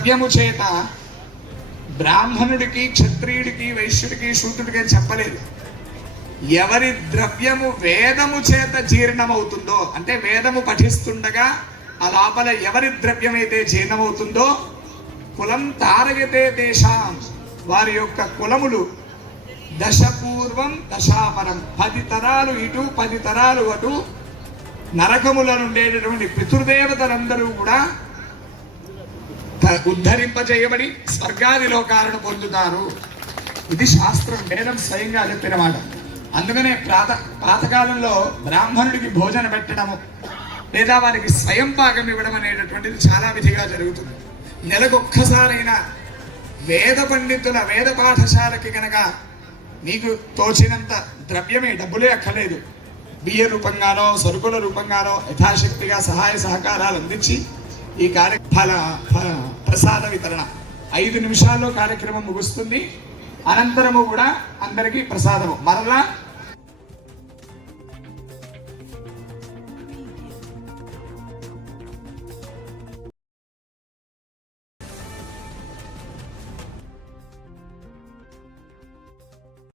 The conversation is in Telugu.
ద్రవ్యము చేత బ్రాహ్మణుడికి, క్షత్రియుడికి, వైశ్యుడికి, శూద్రుడికి అని చెప్పలేదు. ఎవరి ద్రవ్యము వేదము చేత జీర్ణమవుతుందో, అంటే వేదము పఠిస్తుండగా ఆ లోపల ఎవరి ద్రవ్యమైతే జీర్ణమవుతుందో, కులం తారగతే దేశాం, వారి యొక్క కులములు దశపూర్వం దశాపరం, 10 తరాలు ఇటు 10 తరాలు అటు నరకములను ఉండేటటువంటి పితృదేవతలందరూ కూడా ఉద్ధరింపజేయబడి స్వర్గాది లోకాలను పొందుతారు. ఇది శాస్త్రం, వేదం స్వయంగా చెప్పిన మాట. అందుకనే పాతకాలంలో బ్రాహ్మణుడికి భోజన పెట్టడము లేదా వారికి స్వయం పాకం ఇవ్వడం అనేటటువంటిది చాలా విధిగా జరుగుతుంది. నెలకొక్కసారైనా వేద పండితుల వేద పాఠశాలకి కనుక మీకు తోచినంత ద్రవ్యమే, డబ్బులే అక్కర్లేదు, బియ్య రూపంగానో సరుకుల రూపంగానో యథాశక్తిగా సహాయ సహకారాలు అందించి ఈ ప్రసాద వితరణ 5 నిమిషాల్లో కార్యక్రమం ముగుస్తుంది. అనంతరము కూడా అందరికీ ప్రసాదము. మరలా